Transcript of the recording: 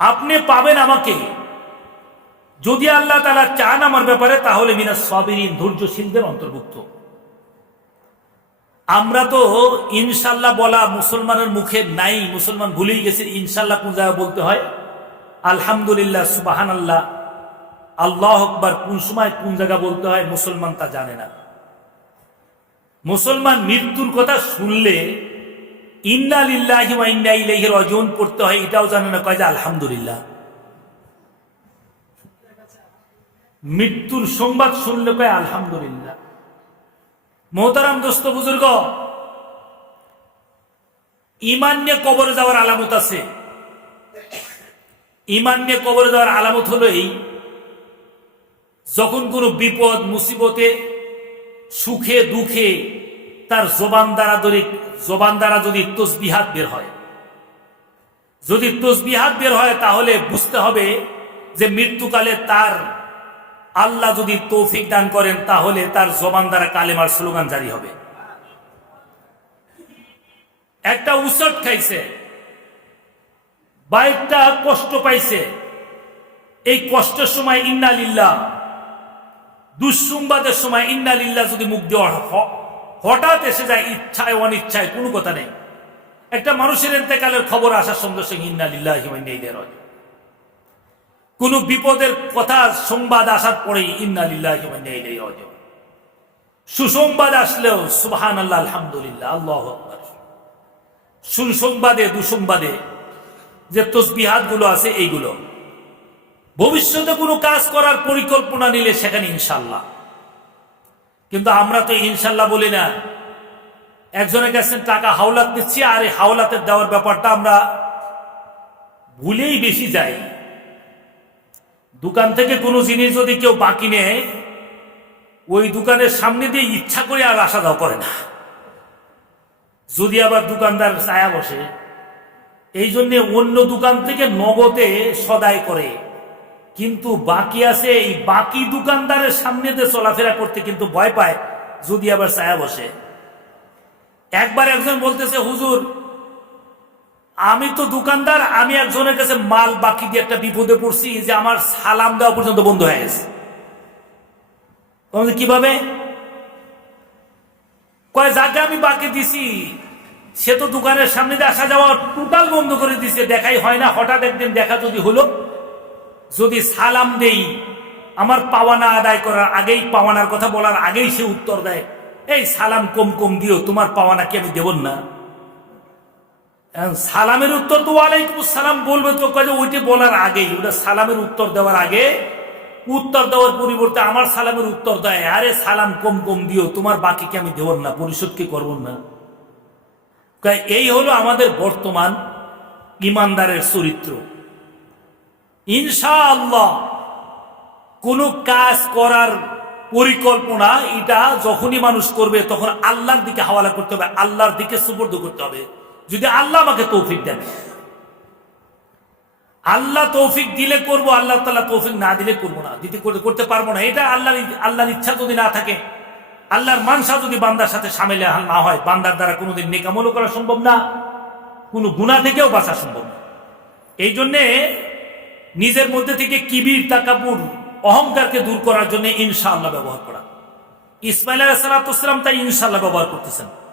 আপনি পাবেন আমাকে। যদি আল্লাহ তালা চান আমার ব্যাপারে, তাহলে মিনা সবেরিন, ধৈর্যশীলদের অন্তর্ভুক্ত। আমরা তো ইনশাল্লাহ বলা মুসলমানের মুখে নাই, মুসলমান ভুলেই গেছে ইনশাল্লাহ কোন জায়গায় বলতে হয়? আলহামদুলিল্লাহ সুবাহান আল্লাহ আল্লাহ আকবার, কোন সময় কোন জায়গা বলতে হয়, মুসলমান তা জানে না। মুসলমান মৃত্যুর কথা শুনলে ইন্না লিল্লাহি ওয়া ইন্না পড়তে হয়, এটাও জানে না, কয় যে আলহামদুলিল্লাহ। মৃত্যুর সংবাদ শুনলে কয় আলহামদুলিল্লাহ। মোহতারাম দোস্ত বুজুর্গ ইমান নিয়ে কবরে যাওয়ার আলামত আছে। ইমান নিয়ে কবরে যাওয়ার আলামত হলো এই, যখন কোনো বিপদ, মুসিবতে সুখে, দুঃখে তার জবান দ্বারা ধরে জবান দ্বারা যদি তসবিহাত বের হয়। যদি তসবিহাত বের হয়, তাহলে বুঝতে হবে যে মৃত্যুকালে তার আল্লাহ যদি তৌফিক দান করেন, তাহলে তার জবান দ্বারা কালেমার স্লোগান জারি হবে। একটা উসট খাইছে, বাইকটা কষ্ট পাইছে। এই কষ্টের সময় ইন্নালিল্লাহ, দুঃসংবাদের সময় ইন্নালিল্লাহ যদি মুখ দেওয়া হ- হঠাৎ এসে যায় ইচ্ছায় অনিচ্ছায়, কোনো কথা নেই। একটা মানুষের এতেকালের খবর আসার সঙ্গে সঙ্গে ইন্নালিল্লাহ কোন বিপদের কথা সংবাদ আসার পরেই ইন্নালিল্লাহ সুসংবাদ আসলেও সুবহান আল্লাহ আলহামদুলিল্লাহ, আল্লাহ সুসংবাদে, দুসংবাদে যে তসবিহাতগুলো আছে এইগুলো। ভবিষ্যতে কোনো কাজ করার পরিকল্পনা নিলে সেখানে ইনশাল্লাহ কিন্তু আমরা তো ইনশাল্লাহ বলি না। একজনের কাছে টাকা হাওলাত দিচ্ছি, আর এই হাওলাতের দেওয়ার ব্যাপারটা আমরা ভুলেই বেশি যাই। দোকান থেকে কোনো জিনিস যদি কেউ বাকি নেয়, ওই দোকানের সামনে দিয়ে ইচ্ছা করে আর আসা যাওয়া করে না। যদি আবার দোকানদার ছায়া বসে, এই জন্যে অন্য দোকান থেকে নগদে সদায় করে। কিন্তু বাকি আছে এই বাকি দোকানদারের সামনে দিয়ে চলাফেরা করতে কিন্তু ভয় পায়, যদি আবার ছায়া বসে। একবার একজন বলতেছে, হুজুর, আমি তো দোকানদার, আমি একজনের কাছে মাল বাকি দিয়ে একটা বিপদে পড়ছি যে আমার সালাম দেওয়া পর্যন্ত বন্ধ হয়ে গেছে। কীভাবে? কয়, যাকে আমি বাকি দিছি, সে তো দোকানের সামনে দিয়ে আসা যাওয়া টোটাল বন্ধ করে দিছে, দেখাই হয় না, হঠাৎ একদিন দেখা যদি হলো যদি সালাম দেই, আমার পাওয়ানা আদায় করার আগেই পাওয়ানার কথা বলার আগেই সে উত্তর দেয়, এই সালাম কম কম দিও, তোমার পাওয়ানা কি আমি দেব না? সালামের উত্তর তো ওয়ালাইকুম সালাম বলবে তো কাজে ওইটি বলার আগেই, ওটা সালামের উত্তর দেওয়ার আগে, উত্তর দেওয়ার পরিবর্তে আমার সালামের উত্তর দেয়, আরে সালাম কম কম দিও, তোমার বাকিকে আমি দেব না, পরিশোধ কি করব না? এই হলো আমাদের বর্তমান ইমানদারের চরিত্র। ইনশা আল্লাহ কোন কাজ করার পরিকল্পনা, এটা যখনই মানুষ করবে, তখন আল্লাহর দিকে হাওয়ালা করতে হবে, আল্লাহর দিকে সুপর্দ করতে হবে। যদি আল্লাহ আমাকে তৌফিক দেন। আল্লাহ তৌফিক দিলে করব, আল্লাহ তালা তৌফিক না দিলে করব না। দিতে করতে করতে পারব না। এটা আল্লাহর আল্লাহর ইচ্ছা যদি না থাকে, আল্লাহর মানসা যদি বান্দার সাথে সামিলে না হয়, বান্দার দ্বারা কোনোদিন নেকামলও করা সম্ভব না, কোনো গুণা থেকেও বাঁচা সম্ভব না। এই জন্যে নিজের মধ্যে থেকে কিবির তাকাপুর অহংকারকে দূর করার জন্য ইনশাআল্লাহ ব্যবহার করা। ইসমাইল আলাহ সালাতাম তাই ইনশাল্লাহ ব্যবহার করতেছেন।